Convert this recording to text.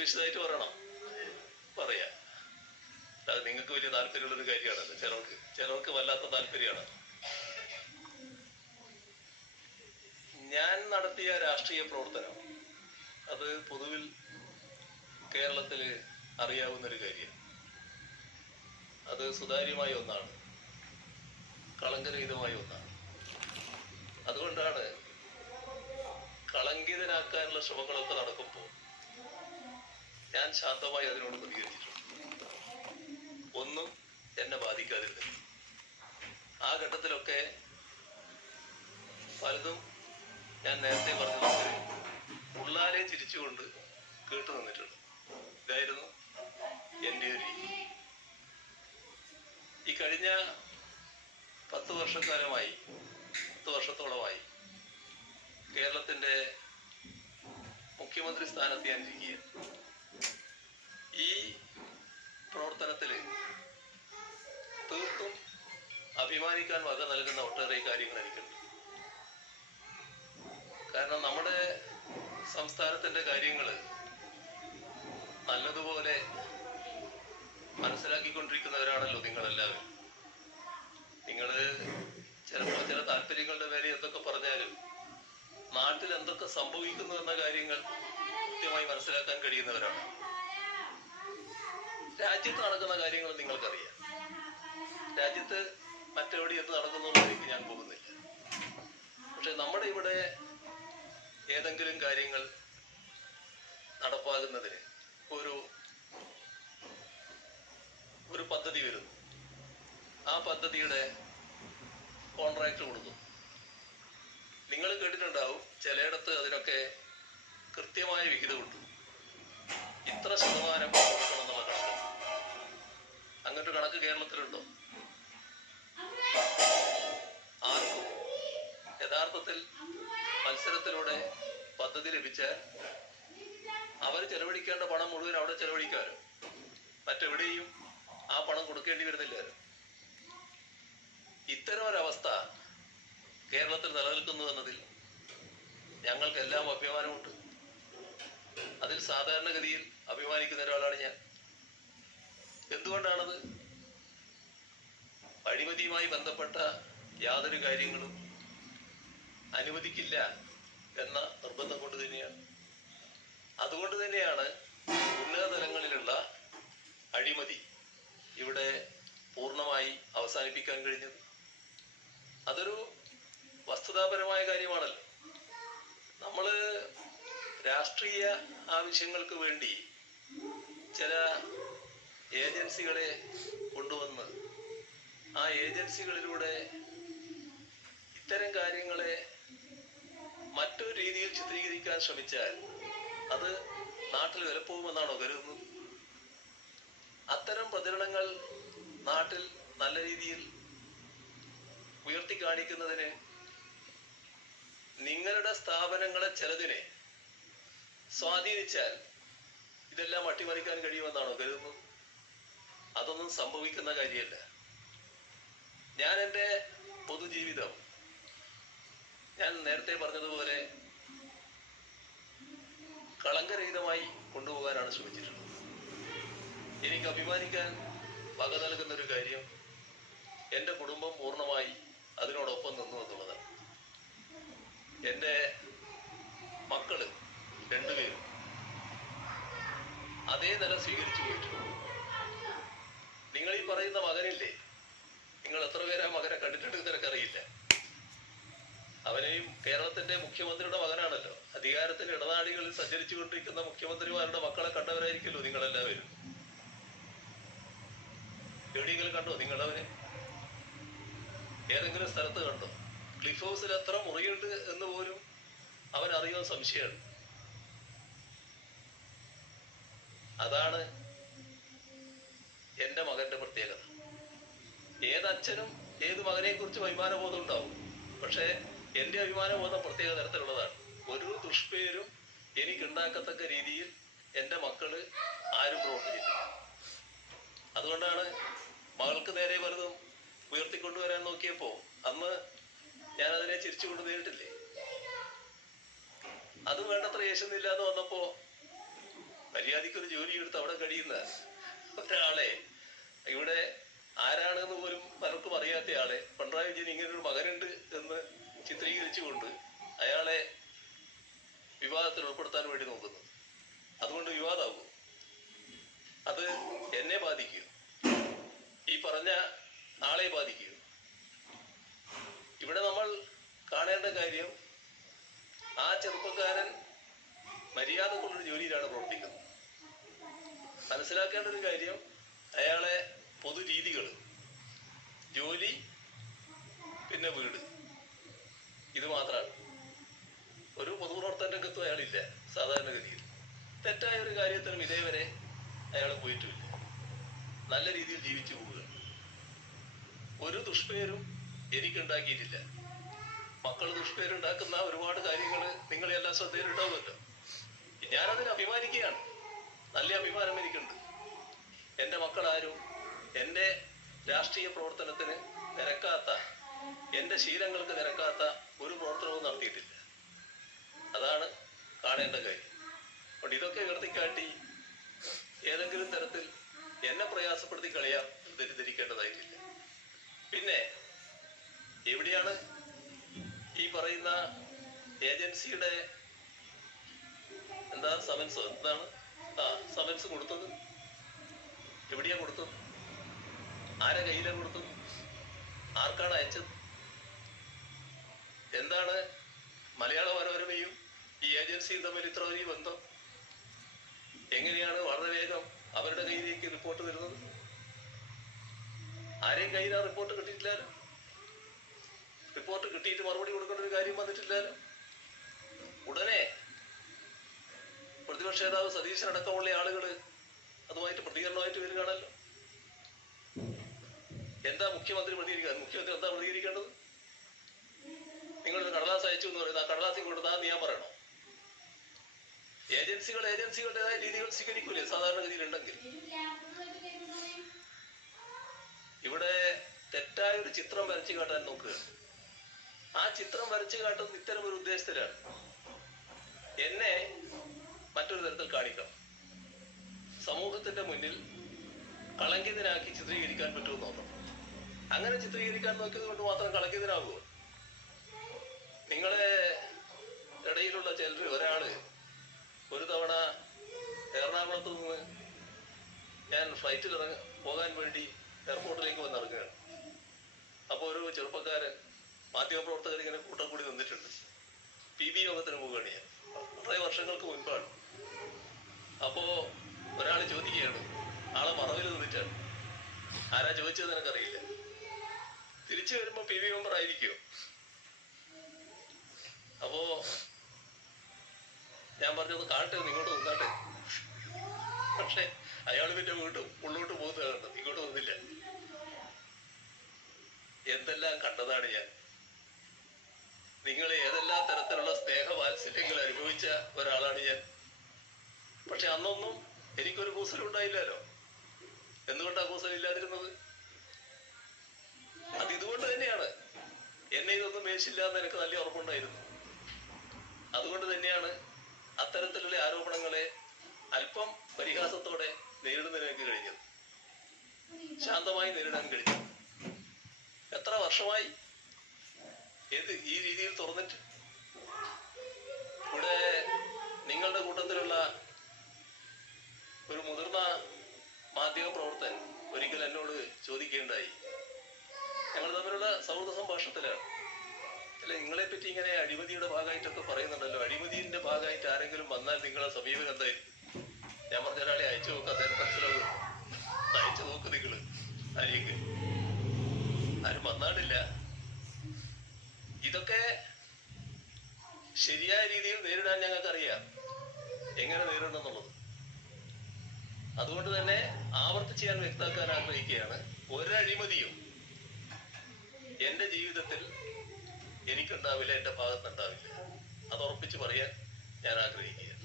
വിശദമായിട്ട് പറയണം, പറയാ. അത് നിങ്ങൾക്ക് വലിയ താല്പര്യമുള്ളൊരു കാര്യമാണല്ലോ. ചിലർക്ക് വല്ലാത്ത താല്പര്യമാണ്. ഞാൻ നടത്തിയ രാഷ്ട്രീയ പ്രവർത്തനം അത് പൊതുവിൽ കേരളത്തിൽ അറിയാവുന്നൊരു കാര്യമാണ്. അത് സുതാര്യമായ ഒന്നാണ്, കളങ്കരഹിതമായ ഒന്നാണ്. അതുകൊണ്ടാണ് കളങ്കിതനാക്കാനുള്ള ശ്രമങ്ങളൊക്കെ നടക്കുമ്പോൾ ഞാൻ ശാന്തമായി അതിനോട് പ്രതികരിച്ചിട്ടുണ്ട്. ഒന്നും എന്നെ ബാധിക്കാതിരുന്നു. ആ ഘട്ടത്തിലൊക്കെ പലതും ഞാൻ നേരത്തെ പറഞ്ഞതുപോലെ ഉള്ളാലെ ചിരിച്ചുകൊണ്ട് കേട്ടു നിന്നിട്ടുണ്ട്. ഇതായിരുന്നു എൻ്റെ ഒരു രീതി. ഈ കഴിഞ്ഞ 10 വർഷത്തോളമായി കേരളത്തിന്റെ മുഖ്യമന്ത്രി സ്ഥാനത്ത് ഞാൻ ഇരിക്കുകയാണ്. ഈ പ്രവർത്തനത്തിൽ തീർത്തും അഭിമാനിക്കാൻ വക നൽകുന്ന ഒട്ടേറെ കാര്യങ്ങൾ എനിക്കുണ്ട്. കാരണം നമ്മുടെ സംസ്ഥാനത്തിന്റെ കാര്യങ്ങൾ നല്ലതുപോലെ മനസ്സിലാക്കിക്കൊണ്ടിരിക്കുന്നവരാണല്ലോ നിങ്ങളെല്ലാവരും. നിങ്ങള് ചിലപ്പോൾ ചില താല്പര്യങ്ങളുടെ പേര് എന്തൊക്കെ പറഞ്ഞാലും നാട്ടിൽ എന്തൊക്കെ സംഭവിക്കുന്നു എന്ന കാര്യങ്ങൾ കൃത്യമായി മനസ്സിലാക്കാൻ കഴിയുന്നവരാണ്. രാജ്യത്ത് നടക്കുന്ന കാര്യങ്ങൾ നിങ്ങൾക്കറിയാം. രാജ്യത്ത് മറ്റെവിടെ എന്ത് നടക്കുന്നുള്ളതിലേക്ക് ഞാൻ പോകുന്നില്ല. പക്ഷെ നമ്മുടെ ഇവിടെ ഏതെങ്കിലും കാര്യങ്ങൾ നടപ്പാകുന്നതിന് ഒരു പദ്ധതി വരുന്നു. ആ പദ്ധതിയുടെ കോൺട്രാക്ട് കൊടുക്കും. നിങ്ങൾ കേട്ടിട്ടുണ്ടാവും, ചിലയിടത്ത് അതിനൊക്കെ കൃത്യമായ വിഹിതമുണ്ട്. ഇത്ര ശതമാനം കൊടുക്കണം എന്നുള്ള കണക്ക്. അങ്ങനൊരു കണക്ക് കേരളത്തിലുണ്ടോ? ആർക്കും യഥാർത്ഥത്തിൽ മത്സരത്തിലൂടെ പദ്ധതി ലഭിച്ചാൽ അവർ ചെലവഴിക്കേണ്ട പണം മുഴുവൻ അവിടെ ചെലവഴിക്കാനും മറ്റെവിടെയും ആ പണം കൊടുക്കേണ്ടി വരുന്നില്ല. ഇത്തരം ഒരവസ്ഥ കേരളത്തിൽ നിലനിൽക്കുന്നു എന്നതിൽ ഞങ്ങൾക്കെല്ലാം അഭിമാനമുണ്ട്. അതിൽ സാധാരണഗതിയിൽ അഭിമാനിക്കുന്ന ഒരാളാണ് ഞാൻ. എന്തുകൊണ്ടാണത്? അഴിമതിയുമായി ബന്ധപ്പെട്ട യാതൊരു കാര്യങ്ങളും അനുവദിക്കില്ല എന്ന നിർബന്ധം കൊണ്ട് തന്നെയാണ്. അതുകൊണ്ട് തന്നെയാണ് ഉന്നത തലങ്ങളിലുള്ള അഴിമതി ഇവിടെ പൂർണ്ണമായി അവസാനിപ്പിക്കാൻ കഴിഞ്ഞത്. അതൊരു വസ്തുതാപരമായ കാര്യമാണല്ലോ. നമ്മള് രാഷ്ട്രീയ ആവശ്യങ്ങൾക്ക് വേണ്ടി ചില ഏജൻസികളെ കൊണ്ടുവന്ന് ആ ഏജൻസികളിലൂടെ ഇത്തരം കാര്യങ്ങളെ മറ്റൊരു രീതിയിൽ ചിത്രീകരിക്കാൻ ശ്രമിച്ചാൽ അത് നാട്ടിൽ വിലപ്പോകുമെന്നാണോ കരുതുന്നത്? അത്തരം പ്രചരണങ്ങൾ നാട്ടിൽ നല്ല രീതിയിൽ ഉയർത്തി കാണിക്കുന്നതിന് നിങ്ങളുടെ സ്ഥാപനങ്ങളെ ചിലതിനെ സ്വാധീനിച്ചാൽ ഇതെല്ലാം അട്ടിമറിക്കാൻ കഴിയുമെന്നാണോ കരുതുന്നത്? അതൊന്നും സംഭവിക്കുന്ന കാര്യമല്ല. ഞാൻ എൻ്റെ പൊതുജീവിതം ഞാൻ നേരത്തെ പറഞ്ഞതുപോലെ കളങ്കരഹിതമായി കൊണ്ടുപോകാനാണ് ശ്രമിച്ചിട്ടുള്ളത്. എനിക്ക് അഭിമാനിക്കാൻ വക നൽകുന്ന ഒരു കാര്യം എൻ്റെ കുടുംബം പൂർണ്ണമായി അതിനോടൊപ്പം നിന്നു എന്നുള്ളതാണ്. എൻ്റെ മക്കള് 2 പേരും അതേ നില സ്വീകരിച്ചു പോയിട്ടുണ്ട്. നിങ്ങൾ ഈ പറയുന്ന മകനില്ലേ, നിങ്ങൾ എത്ര പേര് ആ മകനെ കണ്ടിട്ടുണ്ടെന്ന് നിനക്കറിയില്ല. അവനെയും കേരളത്തിന്റെ മുഖ്യമന്ത്രിയുടെ മകനാണല്ലോ. അധികാരത്തിന്റെ ഇടനാഴികളിൽ സഞ്ചരിച്ചു കൊണ്ടിരിക്കുന്ന മുഖ്യമന്ത്രിമാരുടെ മക്കളെ കണ്ടവരായിരിക്കല്ലോ നിങ്ങളെല്ലാവരും. എവിടെയെങ്കിലും കണ്ടോ നിങ്ങളവനെ? ഏതെങ്കിലും സ്ഥലത്ത് കണ്ടോ? ക്ലിഫ് ഹൗസിൽ എത്ര മുറിയുണ്ട് എന്ന് പോലും അവൻ അറിയാൻ സംശയമാണ്. അതാണ് എൻ്റെ മകന്റെ പ്രത്യേകത. ഏതച്ഛനും ഏത് മകനെ കുറിച്ചും അഭിമാനബോധം ഉണ്ടാവും. പക്ഷെ എൻ്റെ അഭിമാനബോധം പ്രത്യേക തരത്തിലുള്ളതാണ്. ഒരു ദുഷ്പേരും എനിക്കുണ്ടാക്കത്തക്ക രീതിയിൽ എൻ്റെ മക്കള് ആരും പ്രവർത്തിച്ചിട്ടില്ല. അതുകൊണ്ടാണ് മകൾക്ക് നേരെ വലുതും ഉയർത്തിക്കൊണ്ടുവരാൻ നോക്കിയപ്പോ അന്ന് ഞാൻ അതിനെ ചിരിച്ചുകൊണ്ട് നേരിട്ടില്ലേ. അത് വേണ്ടത്ര യേശുന്നില്ല എന്ന് വന്നപ്പോ മര്യാദയ്ക്കൊരു ജോലി എടുത്ത് അവിടെ കഴിയുന്ന ഒരാളെ ഇവിടെ ആരാണെന്ന് പോലും പലർക്കും അറിയാത്തയാളെ പിണറായി വിജയൻ ഇങ്ങനൊരു മകനുണ്ട് എന്ന് ചിത്രീകരിച്ചുകൊണ്ട് അയാളെ വിവാദത്തിൽ ഉൾപ്പെടുത്താൻ വേണ്ടി നോക്കുന്നത്. അതുകൊണ്ട് വിവാദമാകും. അത് എന്നെ ബാധിക്കും, ഈ പറഞ്ഞ ആളെ ബാധിക്കും. ഇവിടെ നമ്മൾ കാണേണ്ട കാര്യം, ആ ചെറുപ്പക്കാരൻ മര്യാദക്കുള്ളൊരു ജോലിയിലാണ് പ്രവർത്തിക്കുന്നത്. മനസ്സിലാക്കേണ്ട ഒരു കാര്യം, അയാളെ പൊതുരീതികൾ, ജോലി, പിന്നെ വീട്, ഇത് മാത്രമാണ്. ഒരു പൊതുപ്രവർത്തന രംഗത്തും അയാളില്ല സാധാരണഗതിയിൽ. തെറ്റായ ഒരു കാര്യത്തിനും ഇതേവരെ അയാൾ പോയിട്ടുമില്ല. നല്ല രീതിയിൽ ജീവിച്ചു പോവുക. ഒരു ദുഷ്പേരും എനിക്കുണ്ടാക്കിയിട്ടില്ല. മക്കൾ ദുഷ്പേരുണ്ടാക്കുന്ന ഒരുപാട് കാര്യങ്ങൾ നിങ്ങളെല്ലാം ശ്രദ്ധയിലുണ്ടാവുമല്ലോ. ഞാനതിന് അഭിമാനിക്കുകയാണ്. നല്ല അഭിമാനം എനിക്കുണ്ട്. എൻ്റെ മക്കളാരും എൻ്റെ രാഷ്ട്രീയ പ്രവർത്തനത്തിന് നിരക്കാത്ത, എൻ്റെ ശീലങ്ങൾക്ക് നിരക്കാത്ത ഒരു പ്രവർത്തനവും നടത്തിയിട്ടില്ല. അതാണ് കാണേണ്ട കാര്യം. അതുകൊണ്ട് ഇതൊക്കെ ഉയർത്തിക്കാട്ടി ഏതെങ്കിലും തരത്തിൽ എന്നെ പ്രയാസപ്പെടുത്തി കളയാൻ തെറ്റിദ്ധരിക്കേണ്ടതായിട്ടില്ല. പിന്നെ എവിടെയാണ് ഈ പറയുന്ന ഏജൻസിയുടെ സമൻസ്, എന്താണ് സമൻസ് കൊടുത്തത്? എവിടെയാ കൊടുത്തത്? ആരെ കയ്യിലാണ് കൊടുത്തത്? ആർക്കാണ് അയച്ചത്? എന്താണ് മലയാള മനോരമയും ഈ ഏജൻസിയും തമ്മിൽ ഇത്ര വലിയ ബന്ധം? എങ്ങനെയാണ് വളരെ വേഗം അവരുടെ കയ്യിലേക്ക് റിപ്പോർട്ട് വരുന്നത്? ആരെയും കയ്യിൽ ആ റിപ്പോർട്ട് കിട്ടിയിട്ടില്ലാലോ. റിപ്പോർട്ട് കിട്ടിയിട്ട് മറുപടി കൊടുക്കേണ്ട ഒരു കാര്യം വന്നിട്ടില്ലാലോ. ഉടനെ പ്രതിപക്ഷ നേതാവ് സതീശനടക്കമുള്ള ആളുകൾ അതുമായിട്ട് പ്രതികരണമായിട്ട് വരികയാണല്ലോ. എന്താ മുഖ്യമന്ത്രി പ്രതികരിക്കുക? മുഖ്യമന്ത്രി എന്താ പ്രതികരിക്കേണ്ടത്? നിങ്ങളൊരു കടലാസ് അയച്ചു എന്ന് പറയുന്നത്, ആ കടലാസിൽ കൊടുത്താന്ന് ഞാൻ പറയണോ? ഏജൻസികൾ ഏജൻസികളുടേതായ രീതികൾ സ്വീകരിക്കൂലേ സാധാരണഗതിയിലുണ്ടെങ്കിൽ? ഇവിടെ തെറ്റായ ഒരു ചിത്രം വരച്ചു കാട്ടാൻ നോക്കുകയാണ്. ആ ചിത്രം വരച്ചു കാട്ടുന്നത് ഇത്തരം ഒരു ഉദ്ദേശത്തിലാണ്. എന്നെ മറ്റൊരു തരത്തിൽ കാണിക്കണം, സമൂഹത്തിന്റെ മുന്നിൽ കളങ്കിതനാക്കി ചിത്രീകരിക്കാൻ പറ്റുമെന്ന് നോക്കണം. അങ്ങനെ ചിത്രീകരിക്കാൻ നോക്കിയത് കൊണ്ട് മാത്രം കളങ്കിതനാകുമോ? നിങ്ങളെ ഇടയിലുള്ള ചിലർ, ഒരാള് ഒരു തവണ എറണാകുളത്ത് നിന്ന് ഞാൻ ഫ്ലൈറ്റിൽ പോകാൻ വേണ്ടി എയർപോർട്ടിലേക്ക് വന്നിറങ്ങുകയാണ്. അപ്പോൾ ഒരു ചെറുപ്പക്കാരൻ, മാധ്യമപ്രവർത്തകർ ഇങ്ങനെ കൂട്ടം കൂടി നിന്നിട്ടുണ്ട്. PB യോഗത്തിന് പോവുകയാണ് ഞാൻ, കുറേ വർഷങ്ങൾക്ക് മുൻപാണ്. അപ്പോ ഒരാൾ ചോദിക്കുകയാണ്, ആളെ മറവിൽ നിന്നിട്ടാണ്. ആരാ ചോദിച്ചത് എനിക്കറിയില്ല. തിരിച്ചു വരുമ്പോ PB മെമ്പർ ആയിരിക്കുമോ? അപ്പോ ഞാൻ പറഞ്ഞത് കാണട്ടെ, ഇങ്ങോട്ട് നിന്നാട്ടെ. പക്ഷെ അയാൾ പിന്നെ വീണ്ടും ഉള്ളോട്ട് പോകുന്നതാണ്, ഇങ്ങോട്ട് വന്നില്ല. എന്തെല്ലാം കണ്ടതാണ് ഞാൻ. നിങ്ങൾ ഏതെല്ലാം തരത്തിലുള്ള സ്നേഹവാത്സല്യങ്ങൾ അനുഭവിച്ച ഒരാളാണ് ഞാൻ. പക്ഷെ അന്നൊന്നും എനിക്കൊരു കൂസലും ഉണ്ടായില്ലല്ലോ. എന്തുകൊണ്ടാ കൂസൽ ഇല്ലാതിരുന്നത്? അത് ഇതുകൊണ്ട് തന്നെയാണ്. എന്നെ ഇതൊന്നും മേശില്ല എന്ന് എനിക്ക് നല്ല ഉറപ്പുണ്ടായിരുന്നു. അതുകൊണ്ട് തന്നെയാണ് അത്തരത്തിലുള്ള ആരോപണങ്ങളെ അല്പം പരിഹാസത്തോടെ നേരിടുന്നതിന് എനിക്ക് കഴിഞ്ഞത്, ശാന്തമായി നേരിടാൻ കഴിഞ്ഞു. എത്ര വർഷമായി ഈ രീതിയിൽ തുറന്നിട്ട്? ഇവിടെ നിങ്ങളുടെ കൂട്ടത്തിലുള്ള ഒരു മുതിർന്ന മാധ്യമ പ്രവർത്തകൻ ഒരിക്കൽ എന്നോട് ചോദിക്കുകയുണ്ടായി, ഞങ്ങൾ തമ്മിലുള്ള സൗഹൃദ സംഭാഷണത്തിലാണ്, അല്ലെ നിങ്ങളെ പറ്റി ഇങ്ങനെ അഴിമതിയുടെ ഭാഗമായിട്ടൊക്കെ പറയുന്നുണ്ടല്ലോ, അഴിമതിന്റെ ഭാഗമായിട്ട് ആരെങ്കിലും വന്നാൽ നിങ്ങളെ സമീപനം എന്തായിരിക്കും? ഞാൻ പറഞ്ഞ ഒരാളെ അയച്ചു നോക്കുക, അദ്ദേഹം മനസ്സിലാകും. അയച്ചു നോക്ക് നിങ്ങള് ആരെയൊക്കെ. ആരും വന്നാടില്ല. ഇതൊക്കെ ശരിയായ രീതിയിൽ നേരിടാൻ ഞങ്ങൾക്കറിയാം എങ്ങനെ നേരിടണം എന്നുള്ളത്. അതുകൊണ്ട് തന്നെ ആവർത്തിച്ച് ഞാൻ വ്യക്തമാക്കാൻ ആഗ്രഹിക്കുകയാണ്, ഒരഴിമതിയും എന്റെ ജീവിതത്തിൽ എനിക്കുണ്ടാവില്ല, എന്റെ ഭാഗത്തുണ്ടാവില്ല. അത് ഉറപ്പിച്ച് പറയാൻ ഞാൻ ആഗ്രഹിക്കുകയാണ്.